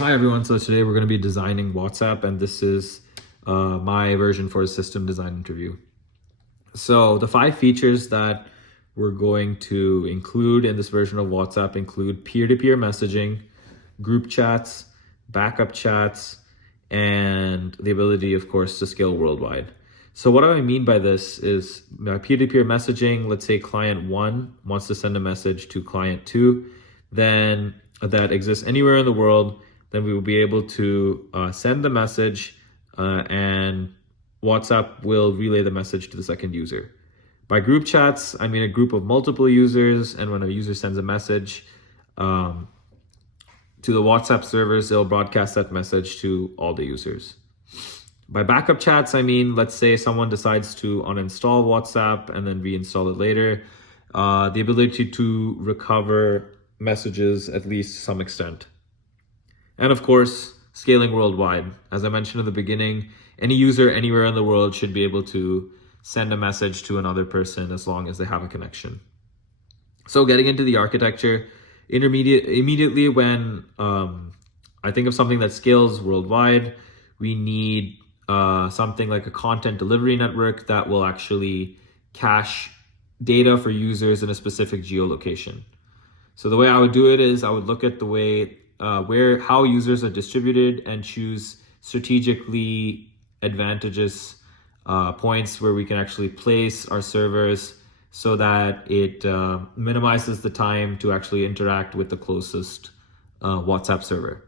Hi everyone, so today we're going to be designing WhatsApp, and this is my version for a system design interview. So the 5 features that we're going to include in this version of WhatsApp include peer-to-peer messaging, group chats, backup chats, and the ability, of course, to scale worldwide. So what do I mean by this is peer-to-peer messaging. Let's say client 1 wants to send a message to client 2, then that exists anywhere in the world. Then we will be able to send the message and WhatsApp will relay the message to the second user. By group chats, I mean a group of multiple users, and when a user sends a message to the WhatsApp servers, they'll broadcast that message to all the users. By backup chats, I mean, let's say someone decides to uninstall WhatsApp and then reinstall it later. The ability to recover messages at least to some extent. And of course, scaling worldwide. As I mentioned at the beginning, any user anywhere in the world should be able to send a message to another person as long as they have a connection. So getting into the architecture, immediately when I think of something that scales worldwide, we need something like a content delivery network that will actually cache data for users in a specific geolocation. So the way I would do it is I would look at the way how users are distributed and choose strategically advantageous points where we can actually place our servers so that it minimizes the time to actually interact with the closest WhatsApp server.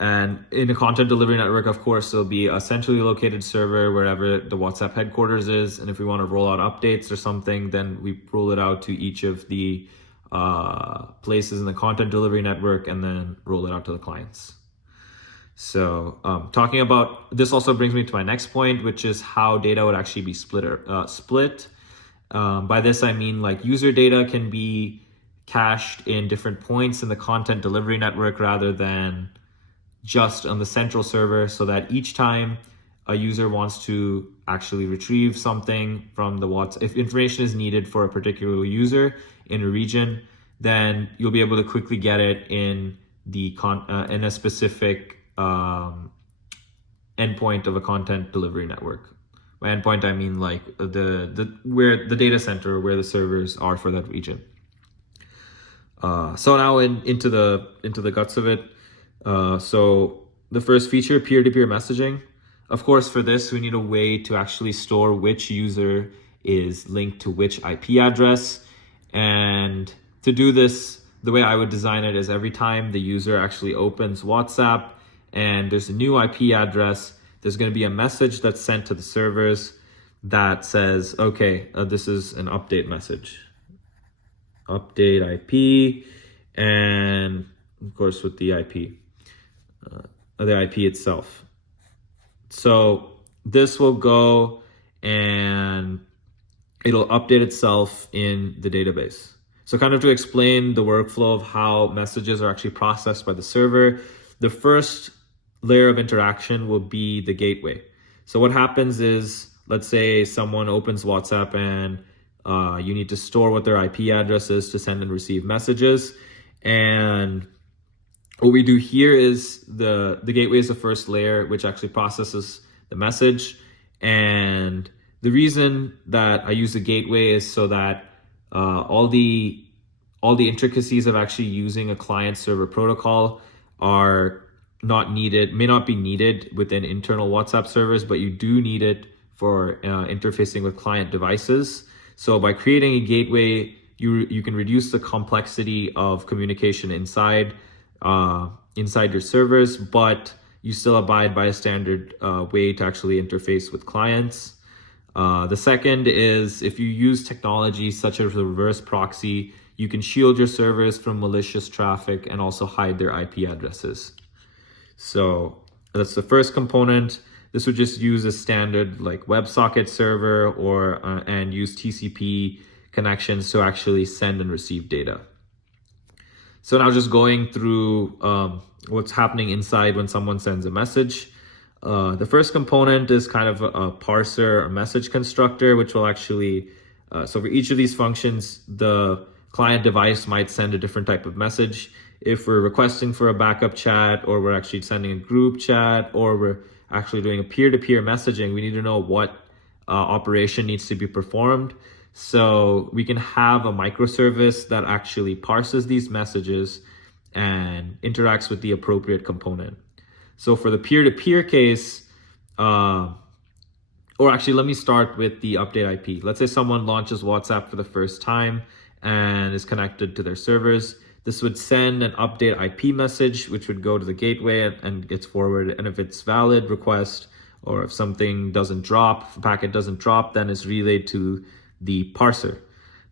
And in a content delivery network, of course, there'll be a centrally located server wherever the WhatsApp headquarters is. And if we want to roll out updates or something, then we roll it out to each of the places in the content delivery network and then roll it out to the clients. So talking about this also brings me to my next point, which is how data would actually be split. By this, I mean like user data can be cached in different points in the content delivery network rather than just on the central server, so that each time a user wants to actually retrieve something from the WhatsApp, if information is needed for a particular user in a region, then you'll be able to quickly get it in the in a specific endpoint of a content delivery network. By endpoint, I mean like where the data center, where the servers are for that region. So now into the guts of it. So the first feature, peer-to-peer messaging. Of course, for this, we need a way to actually store which user is linked to which IP address. And to do this, the way I would design it is every time the user actually opens WhatsApp and there's a new IP address, there's going to be a message that's sent to the servers that says, okay, this is an update message. Update IP, and of course with the IP itself. So this will go and it'll update itself in the database. So kind of to explain the workflow of how messages are actually processed by the server, the first layer of interaction will be the gateway. So what happens is, let's say someone opens WhatsApp and you need to store what their IP address is to send and receive messages. And what we do here is the gateway is the first layer, which actually processes the message. And the reason that I use the gateway is so that all the intricacies of actually using a client server protocol are not needed, may not be needed within internal WhatsApp servers, but you do need it for interfacing with client devices. So by creating a gateway, you can reduce the complexity of communication inside your servers, but you still abide by a standard way to actually interface with clients. The second is, if you use technology such as a reverse proxy, you can shield your servers from malicious traffic and also hide their IP addresses. So that's the first component. This would just use a standard like WebSocket server or and use TCP connections to actually send and receive data. So now just going through what's happening inside when someone sends a message. The first component is kind of a parser or message constructor, which will actually, so for each of these functions, the client device might send a different type of message. If we're requesting for a backup chat, or we're actually sending a group chat, or we're actually doing a peer-to-peer messaging, we need to know what operation needs to be performed. So we can have a microservice that actually parses these messages and interacts with the appropriate component. So for the peer-to-peer case, or actually, let me start with the update IP. Let's say someone launches WhatsApp for the first time and is connected to their servers. This would send an update IP message, which would go to the gateway and gets forwarded. And if it's valid request, or if something doesn't drop, if a packet doesn't drop, then it's relayed to the parser.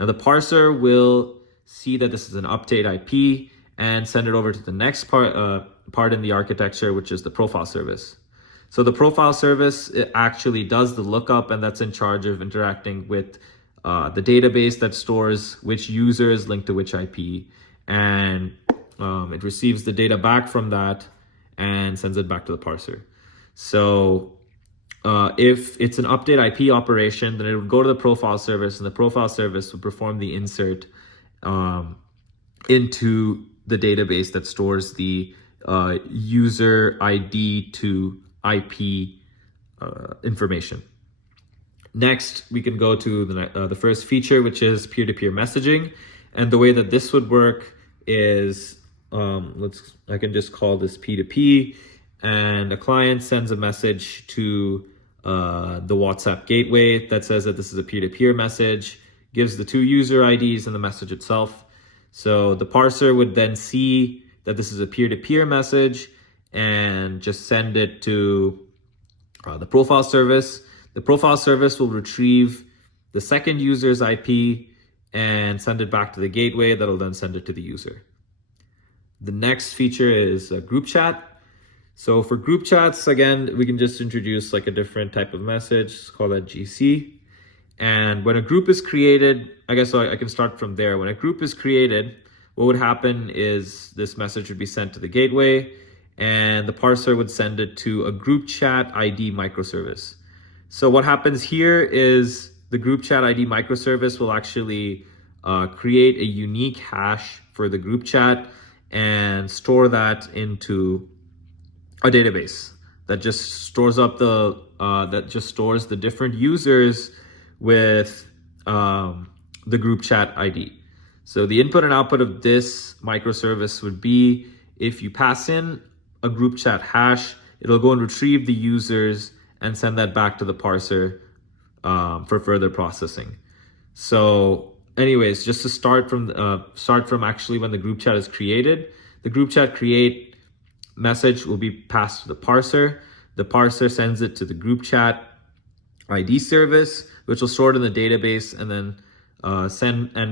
Now the parser will see that this is an update IP and send it over to the next part in the architecture, which is the profile service. So the profile service, it actually does the lookup, and that's in charge of interacting with the database that stores which user is linked to which IP. And it receives the data back from that and sends it back to the parser. So if it's an update IP operation, then it would go to the profile service, and the profile service would perform the insert into the database that stores the user ID to IP information. Next, we can go to the first feature, which is peer-to-peer messaging. And the way that this would work is, I can just call this P2P, and a client sends a message to the WhatsApp gateway that says that this is a peer-to-peer message, gives the two user IDs and the message itself. So the parser would then see that this is a peer-to-peer message and just send it to the profile service. The profile service will retrieve the second user's IP and send it back to the gateway that'll then send it to the user. The next feature is a group chat. So for group chats, again, we can just introduce like a different type of message, call that GC. And when a group is created, I guess I can start from there. When a group is created, what would happen is this message would be sent to the gateway, and the parser would send it to a group chat ID microservice. So what happens here is the group chat ID microservice will actually create a unique hash for the group chat and store that into a database that just stores up the different users with the group chat ID. So the input and output of this microservice would be, if you pass in a group chat hash, it'll go and retrieve the users and send that back to the parser for further processing. So anyways, just to start from actually when the group chat is created, the group chat create message will be passed to the parser. The parser sends it to the group chat ID service, which will store it in the database, and then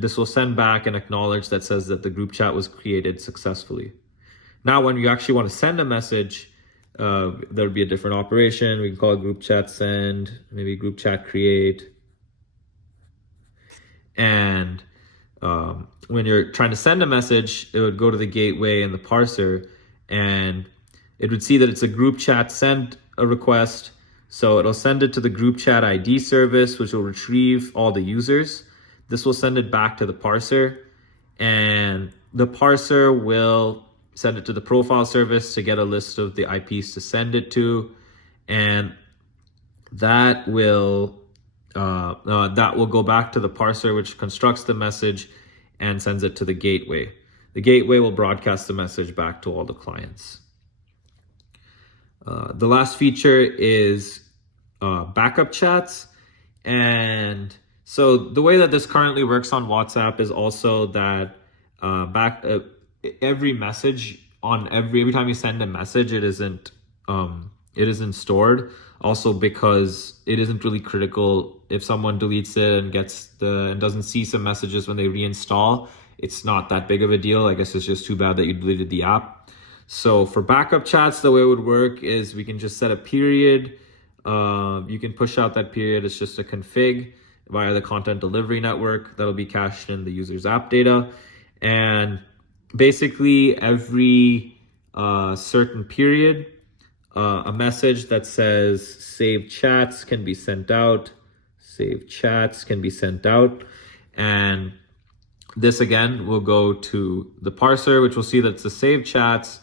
this will send back an acknowledge that says that the group chat was created successfully. Now, when you actually want to send a message, there would be a different operation. We can call it group chat send, maybe group chat create. And when you're trying to send a message, it would go to the gateway and the parser, and it would see that it's a group chat send a request. So it'll send it to the group chat ID service, which will retrieve all the users. This will send it back to the parser, and the parser will send it to the profile service to get a list of the IPs to send it to, and that will go back to the parser, which constructs the message and sends it to the gateway. The gateway will broadcast the message back to all the clients. The last feature is backup chats. And so the way that this currently works on WhatsApp is also that every message every time you send a message, it isn't stored. Also because it isn't really critical if someone deletes it and doesn't see some messages when they reinstall. It's not that big of a deal. I guess it's just too bad that you deleted the app. So for backup chats, the way it would work is we can just set a period. You can push out that period. It's just a config via the content delivery network that'll be cached in the user's app data. And basically every certain period, a message that says save chats can be sent out. Save chats can be sent out. And this again will go to the parser, which will see that it's the saved chats,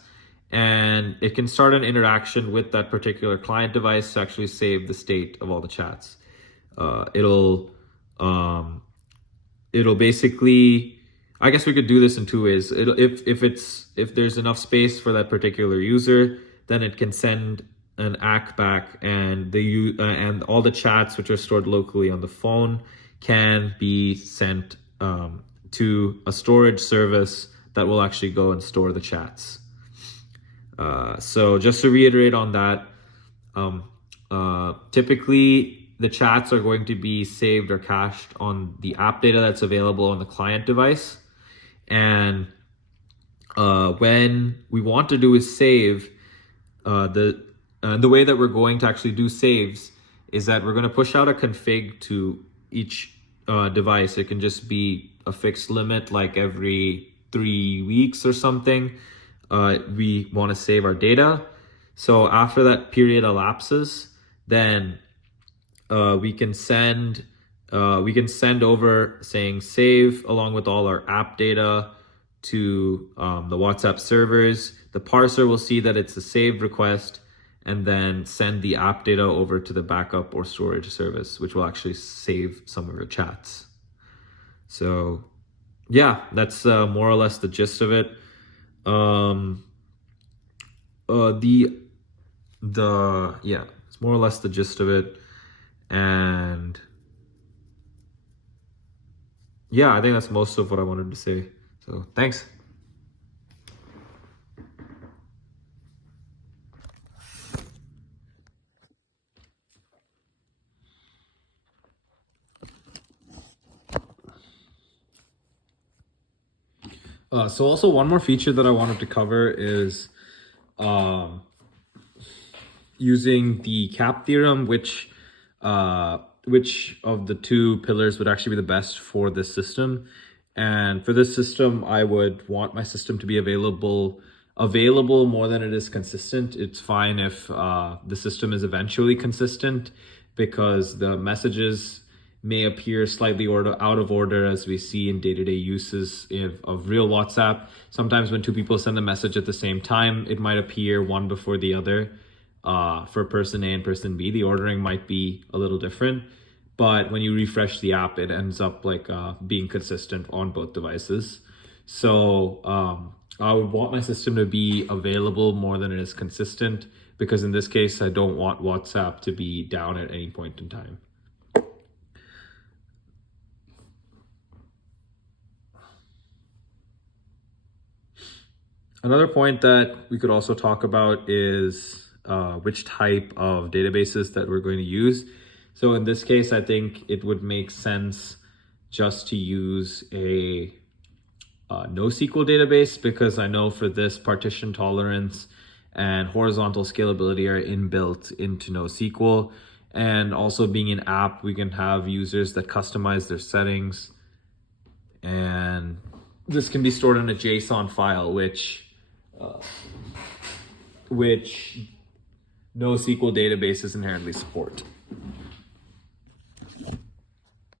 and it can start an interaction with that particular client device to actually save the state of all the chats. It'll basically, I guess we could do this in two ways. If there's enough space for that particular user, then it can send an ACK back, and and all the chats which are stored locally on the phone can be sent to a storage service that will actually go and store the chats. So just to reiterate on that, typically the chats are going to be saved or cached on the app data that's available on the client device. And when we want to do is save, the way that we're going to actually do saves is that we're going to push out a config to each device. It can just be a fixed limit, like every 3 weeks or something. We want to save our data. So after that period elapses, then we can send over saying save along with all our app data to the WhatsApp servers. The parser will see that it's a saved request and then send the app data over to the backup or storage service, which will actually save some of your chats. So yeah, that's more or less the gist of it. It's more or less the gist of it. And yeah, I think that's most of what I wanted to say. So thanks. So also one more feature that I wanted to cover is using the CAP theorem, which of the two pillars would actually be the best for this system. And for this system, I would want my system to be available more than it is consistent. It's fine if the system is eventually consistent, because the messages may appear slightly out of order, as we see in day-to-day uses of real WhatsApp. Sometimes when two people send a message at the same time, it might appear one before the other. For person A and person B, the ordering might be a little different, but when you refresh the app, it ends up like being consistent on both devices. So I would want my system to be available more than it is consistent, because in this case, I don't want WhatsApp to be down at any point in time. Another point that we could also talk about is which type of databases that we're going to use. So in this case, I think it would make sense just to use a NoSQL database, because I know for this, partition tolerance and horizontal scalability are inbuilt into NoSQL. And also being an app, we can have users that customize their settings. And this can be stored in a JSON file, which NoSQL databases inherently support.